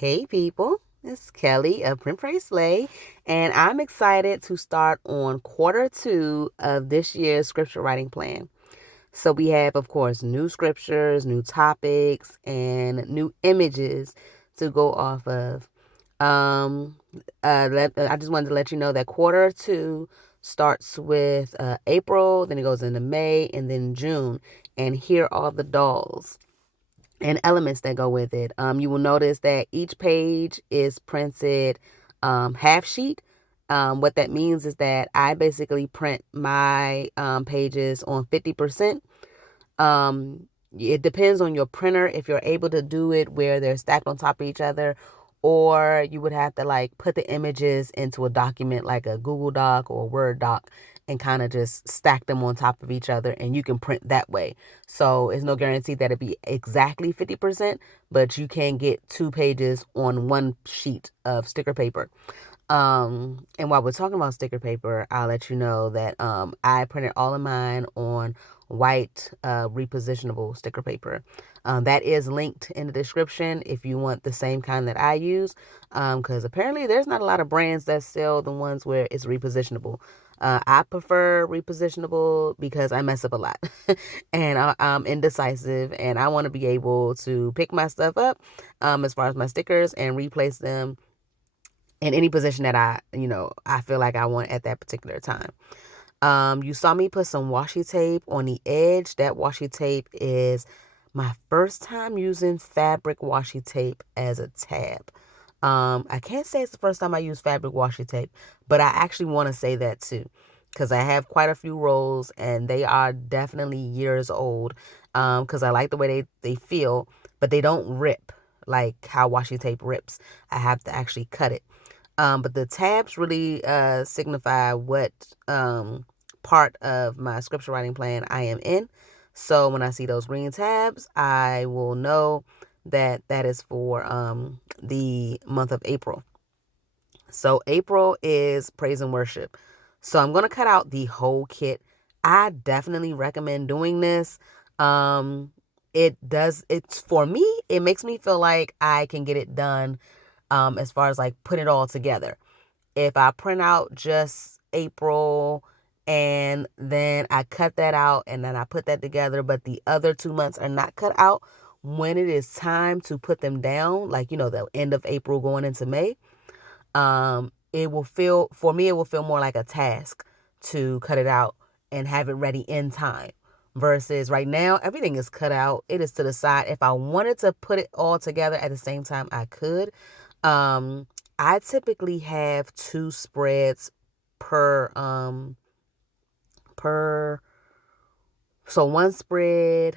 Hey people, it's Kelly of Print Pray Slay, and I'm excited to start on quarter 2 of this year's scripture writing plan. So we have, of course, new scriptures, new topics, and new images to go off of. Um, I just wanted to let you know that quarter 2 starts with April, then it goes into May, and then June. And here are the dolls and elements that go with it. You will notice that each page is printed half sheet. What that means is that I basically print my pages on 50%. It depends on your printer if you're able to do it where they're stacked on top of each other, or you would have to like put the images into a document like a Google Doc or a Word doc and kind of just stack them on top of each other, and you can print that way. So it's no guarantee that it'd be exactly 50%, but you can get 2 pages on one sheet of sticker paper. And while we're talking about sticker paper, I'll let you know that I printed all of mine on white repositionable sticker paper. That is linked in the description if you want the same kind that I use, because apparently there's not a lot of brands that sell the ones where it's repositionable. I prefer repositionable because I mess up a lot and I'm indecisive, and I want to be able to pick my stuff up as far as my stickers and replace them in any position that I feel like I want at that particular time. You saw me put some washi tape on the edge. That washi tape is my first time using fabric washi tape as a tab. I can't say it's the first time I use fabric washi tape, but I actually want to say that too, because I have quite a few rolls and they are definitely years old. Because I like the way they feel, but they don't rip like how washi tape rips. I have to actually cut it. But the tabs really signify what part of my scripture writing plan I am in. So when I see those green tabs, I will know that that is for the month of April. So April is praise and worship. So I'm going to cut out the whole kit. I definitely recommend doing this. It's for me, it makes me feel like I can get it done as far as like put it all together. If I print out just April and then I cut that out and then I put that together, but the other 2 months are not cut out, when it is time to put them down, like, the end of April going into May, it will feel, for me, it will feel more like a task to cut it out and have it ready in time. Versus right now, everything is cut out. It is to the side. If I wanted to put it all together at the same time, I could. Um, I typically have 2 spreads per per so one spread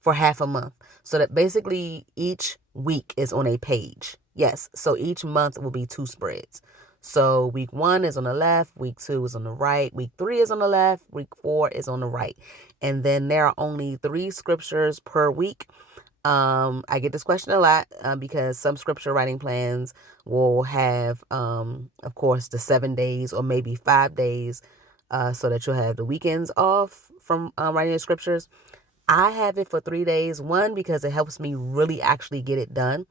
for half a month. So that basically each week is on a page. Yes, so each month will be 2 spreads. So week 1 is on the left, week 2 is on the right, week 3 is on the left, week 4 is on the right. And then there are only 3 scriptures per week. I get this question a lot because some scripture writing plans will have, of course, the 7 days or maybe 5 days, so that you'll have the weekends off from writing the scriptures. I have it for 3 days. One, because it helps me really actually get it done.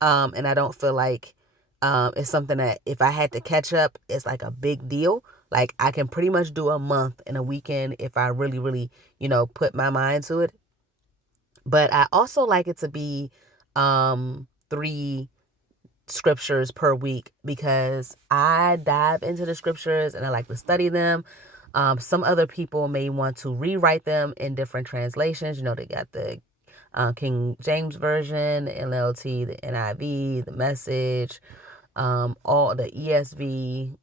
And I don't feel like it's something that if I had to catch up, it's like a big deal. Like I can pretty much do a month in a weekend if I really, really, put my mind to it. But I also like it to be 3 scriptures per week because I dive into the scriptures and I like to study them. Some other people may want to rewrite them in different translations. They got the King James Version, the NLT, the NIV, the Message, all the ESV,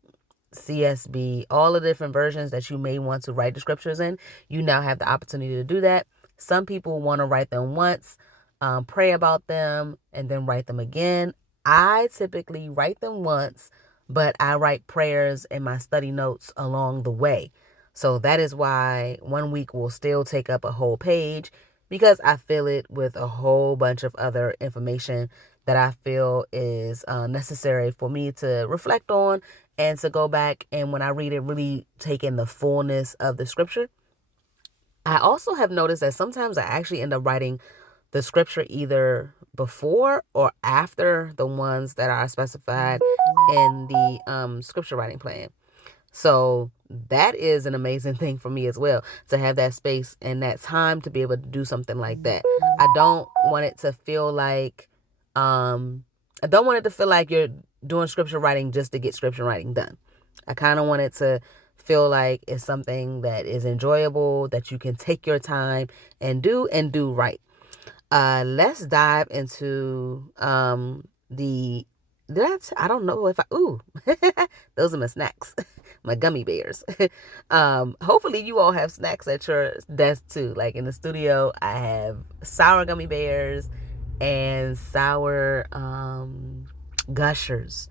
CSB, all the different versions that you may want to write the scriptures in. You now have the opportunity to do that. Some people want to write them once, pray about them, and then write them again. I typically write them once, but I write prayers in my study notes along the way. So that is why one week will still take up a whole page because I fill it with a whole bunch of other information that I feel is necessary for me to reflect on and to go back and when I read it, really take in the fullness of the scripture. I also have noticed that sometimes I actually end up writing the scripture either before or after the ones that are specified in the scripture writing plan. So that is an amazing thing for me as well, to have that space and that time to be able to do something like that. I don't want it to feel like I don't want it to feel like you're doing scripture writing just to get scripture writing done. I kind of want it to feel like it's something that is enjoyable, that you can take your time and do right. Let's dive into the I don't know if those are my snacks. My gummy bears. Hopefully you all have snacks at your desk too. Like in the studio, I have sour gummy bears and sour gushers.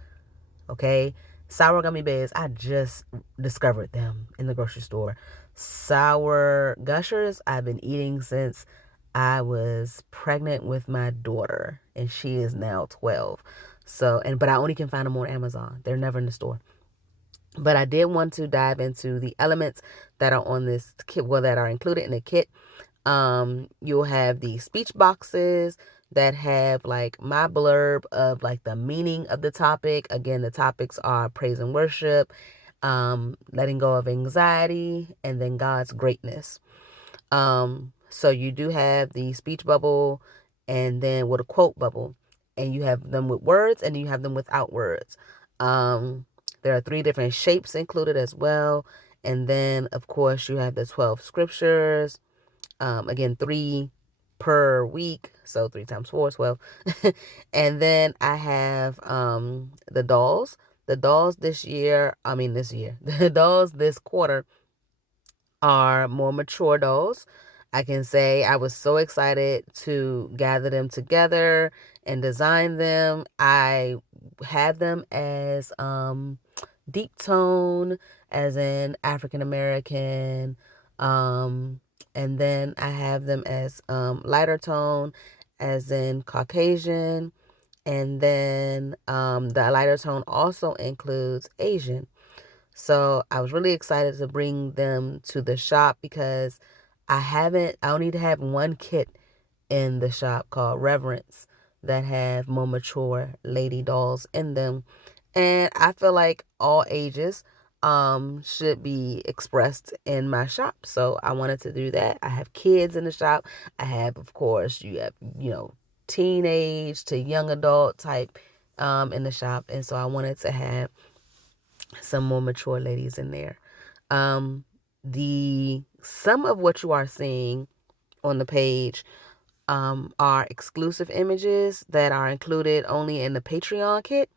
Okay, sour gummy bears. I just discovered them in the grocery store. Sour gushers I've been eating since I was pregnant with my daughter, and she is now 12. So, but I only can find them on Amazon. They're never in the store. But I did want to dive into the elements that are on this kit, well, that are included in the kit. You'll have the speech boxes that have like my blurb of like the meaning of the topic. Again, the topics are praise and worship, letting go of anxiety, and then God's greatness. So you do have the speech bubble and then with a quote bubble, and you have them with words and you have them without words. There are 3 different shapes included as well. And then, of course, you have the 12 scriptures. Again, 3 per week. So 3 times 4 is 12. And then I have the dolls. The dolls this quarter are more mature dolls. I can say I was so excited to gather them together and design them. I have them as deep tone, as in African American, and then I have them as lighter tone, as in Caucasian, and then the lighter tone also includes Asian. So I was really excited to bring them to the shop because I only have one kit in the shop called Reverence that have more mature lady dolls in them. And I feel like all ages should be expressed in my shop. So I wanted to do that. I have kids in the shop. I have, of course, you have, teenage to young adult type in the shop. And so I wanted to have some more mature ladies in there. Some of what you are seeing on the page are exclusive images that are included only in the Patreon kit.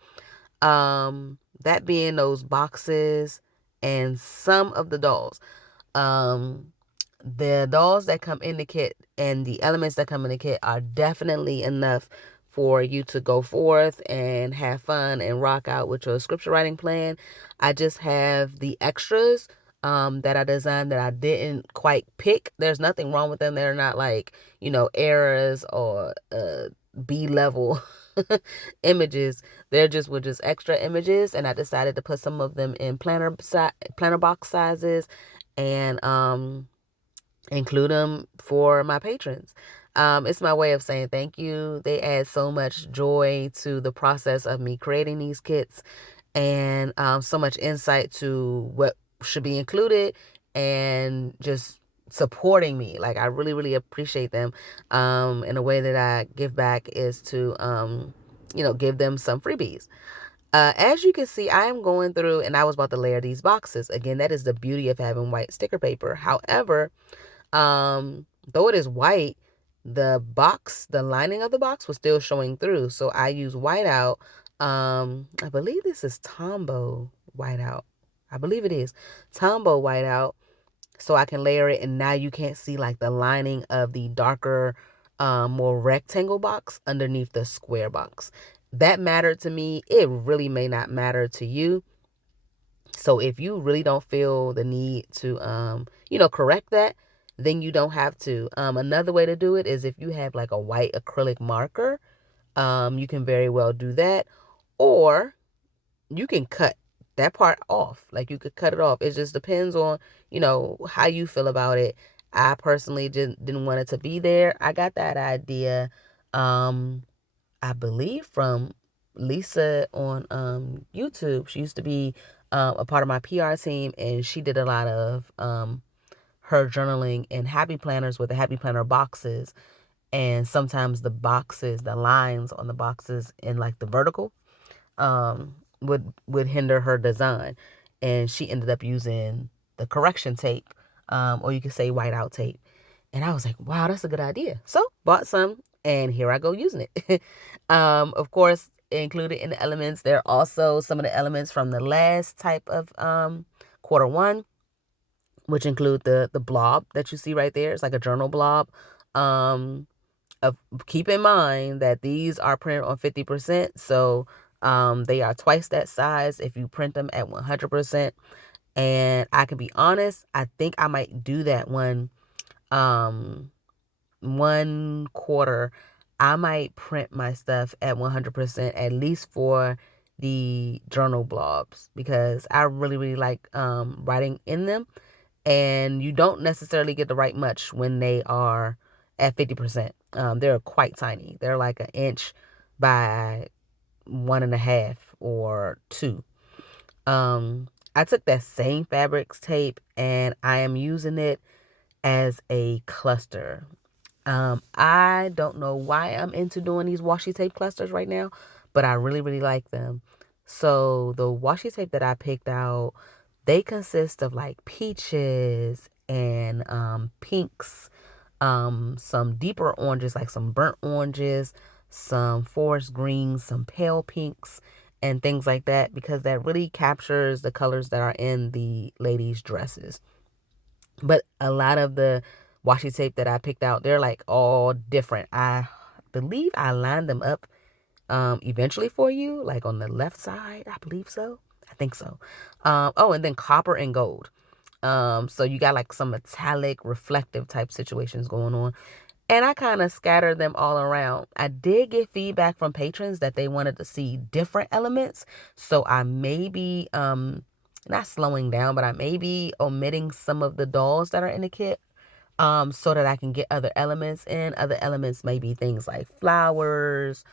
That being those boxes and some of the dolls. The dolls that come in the kit and the elements that come in the kit are definitely enough for you to go forth and have fun and rock out with your scripture writing plan. I just have the extras that I designed that I didn't quite pick. There's nothing wrong with them. They're not like, errors or B-level images. They're just extra images, and I decided to put some of them in planner box sizes and include them for my patrons. It's my way of saying thank you. They add so much joy to the process of me creating these kits, and so much insight to what should be included, and just supporting me. Like, I really, really appreciate them. And the way that I give back is to, give them some freebies. As you can see, I am going through and I was about to layer these boxes. Again, that is the beauty of having white sticker paper. However, though it is white, the lining of the box was still showing through. So I use whiteout. I believe this is Tombow whiteout. I believe it is Tombow whiteout. So I can layer it, and now you can't see like the lining of the darker, more rectangle box underneath the square box. That mattered to me. It really may not matter to you. So if you really don't feel the need to, correct that, then you don't have to. Another way to do it is if you have like a white acrylic marker, you can very well do that. Or you can cut that part off. Like, you could cut it off. It just depends on, how you feel about it. I personally didn't want it to be there. I got that idea, I believe from Lisa on YouTube. She used to be a part of my PR team, and she did a lot of her journaling in Happy Planners with the Happy Planner boxes. And sometimes the boxes, the lines on the boxes in like the vertical, would hinder her design. And she ended up using the correction tape, or you could say whiteout tape. And I was like, wow, that's a good idea. So bought some, and here I go using it. Of course, included in the elements, there are also some of the elements from the last type of quarter one, which include the blob that you see right there. It's like a journal blob. Keep in mind that these are printed on 50%, so they are twice that size if you print them at 100%. And I can be honest, I think I might do that one quarter. I might print my stuff at 100%, at least for the journal blobs, because I really, really like writing in them. And you don't necessarily get to write much when they are at 50%. They're quite tiny. They're like an inch by 1.5 or 2. I took that same fabrics tape and I am using it as a cluster. I don't know why I'm into doing these washi tape clusters right now, but I really, really like them. So the washi tape that I picked out, they consist of like peaches and pinks, some deeper oranges, like some burnt oranges, some forest greens, some pale pinks, and things like that, because that really captures the colors that are in the ladies' dresses. But a lot of the washi tape that I picked out, they're like all different. I believe I lined them up eventually for you, like on the left side. I believe so. I think so. Oh, and then copper and gold. So you got like some metallic reflective type situations going on. And I kind of scattered them all around. I did get feedback from patrons that they wanted to see different elements. So I may be not slowing down, but I may be omitting some of the dolls that are in the kit, so that I can get other elements in. Other elements may be things like flowers,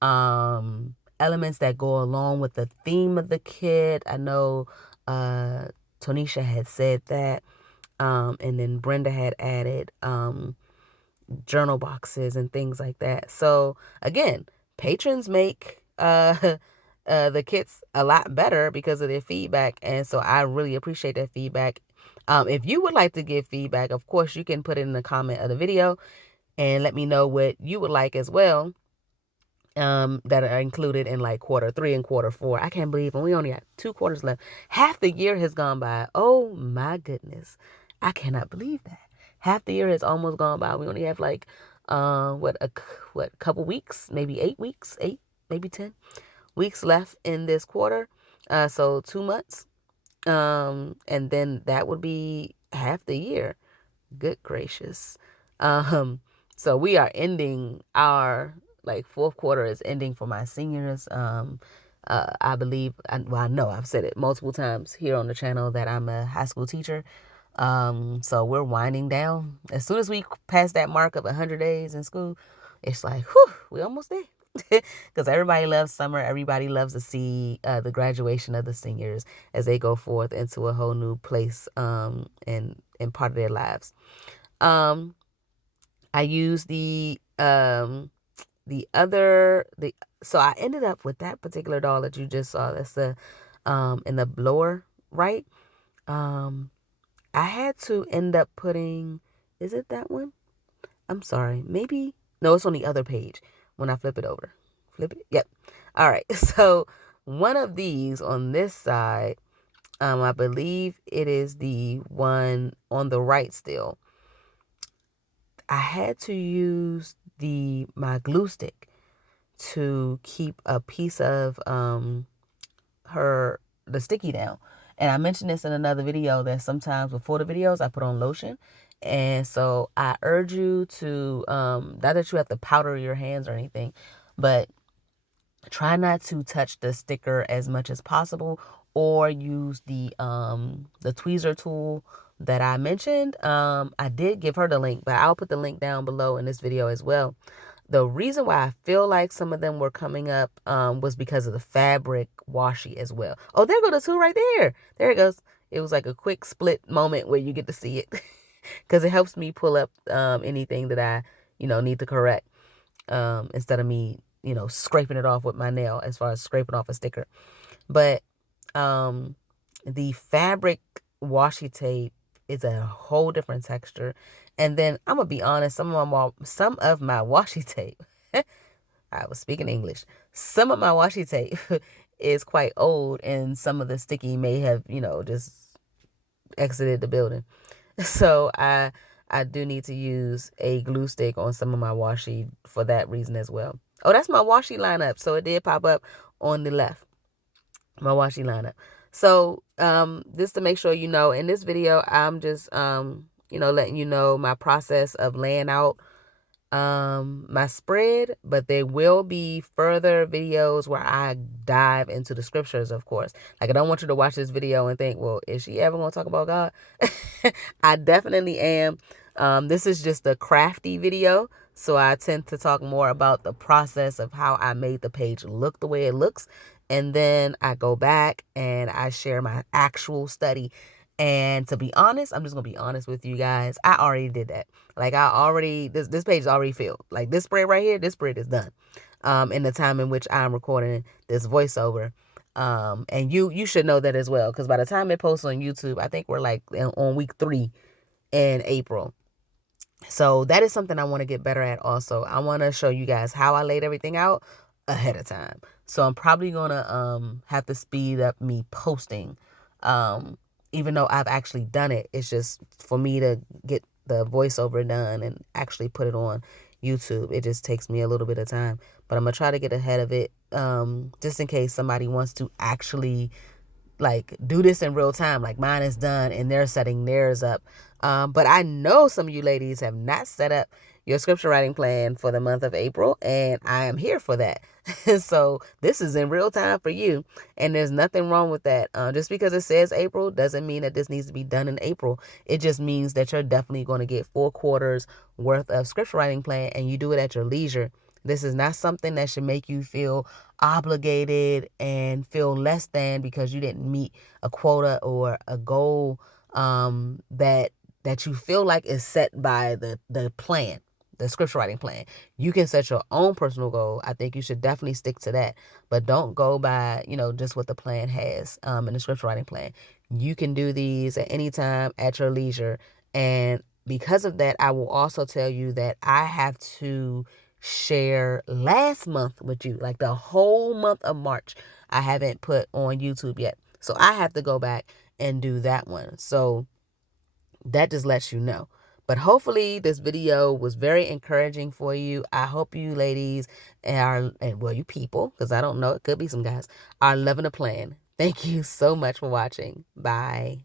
elements that go along with the theme of the kit. I know Tonisha had said that, and then Brenda had added journal boxes and things like that. So again, patrons make the kits a lot better because of their feedback, and so I really appreciate that feedback. If you would like to give feedback, of course you can put it in the comment of the video and let me know what you would like as well, that are included in like quarter 3 and quarter 4. I can't believe we only got 2 quarters left. Half the year has gone by. Oh my goodness, I cannot believe that half the year has almost gone by. We only have like what couple weeks, maybe 8 weeks, 8 maybe 10 weeks left in this quarter. So 2 months, and then that would be half the year. Good gracious. So we are ending our, like, fourth quarter is ending for my seniors. I believe, I know I've said it multiple times here on the channel that I'm a high school teacher. So we're winding down. As soon as we pass that mark of 100 days in school, it's like, whew, we almost there. Because everybody loves summer. Everybody loves to see the graduation of the seniors as they go forth into a whole new place, and part of their lives. I use so I ended up with that particular doll that you just saw. That's the in the blower, right? I had to end up putting, is it that one? I'm sorry. Maybe, no, it's on the other page when I flip it over. Flip it? Yep. All right. So one of these on this side, I believe it is the one on the right still. I had to use my glue stick to keep a piece of the sticky down. And I mentioned this in another video that sometimes before the videos I put on lotion. And so I urge you to, not that you have to powder your hands or anything, but try not to touch the sticker as much as possible, or use the tweezer tool, that I mentioned. I did give her the link, but I'll put the link down below in this video as well. The reason why I feel like some of them were coming up was because of the fabric washi as well. Oh, there go the two right there. There it goes. It was like a quick split moment where you get to see it because it helps me pull up anything that I, need to correct instead of me, scraping it off with my nail as far as scraping off a sticker. But the fabric washi tape is a whole different texture. And then I'm gonna be honest, some of my washi tape, I was speaking English. Some of my washi tape is quite old, and some of the sticky may have, just exited the building. So I do need to use a glue stick on some of my washi for that reason as well. Oh, that's my washi lineup. So it did pop up on the left, my washi lineup. So just to make sure you know, in this video, I'm just letting you know my process of laying out my spread, but there will be further videos where I dive into the scriptures, of course. Like, I don't want you to watch this video and think, well, is she ever going to talk about God? I definitely am. This is just a crafty video, so I tend to talk more about the process of how I made the page look the way it looks, and then I go back and I share my actual study. And to be honest, I'm just gonna be honest with you guys, I already did that. Like, this page is already filled. Like, this spread right here, this spread is done in the time in which I'm recording this voiceover. And you should know that as well, because by the time it posts on YouTube, I think we're like on week 3 in April. So that is something I want to get better at also. I want to show you guys how I laid everything out ahead of time. So I'm probably going to have to speed up me posting, even though I've actually done it. It's just for me to get the voiceover done and actually put it on YouTube. It just takes me a little bit of time. But I'm going to try to get ahead of it just in case somebody wants to actually like do this in real time. Like, mine is done and they're setting theirs up. But I know some of you ladies have not set up your scripture writing plan for the month of April, and I am here for that. So this is in real time for you, and there's nothing wrong with that. Just because it says April doesn't mean that this needs to be done in April. It just means that you're definitely going to get 4 quarters worth of scripture writing plan, and you do it at your leisure. This is not something that should make you feel obligated and feel less than because you didn't meet a quota or a goal that you feel like is set by the plan, the scripture writing plan. You can set your own personal goal. I think you should definitely stick to that, but don't go by, just what the plan has in the scripture writing plan. You can do these at any time at your leisure. And because of that, I will also tell you that I have to share last month with you, like the whole month of March. I haven't put on YouTube yet, so I have to go back and do that one. So that just lets you know. But hopefully this video was very encouraging for you. I hope you ladies you people, because I don't know, it could be some guys, are loving the plan. Thank you so much for watching. Bye.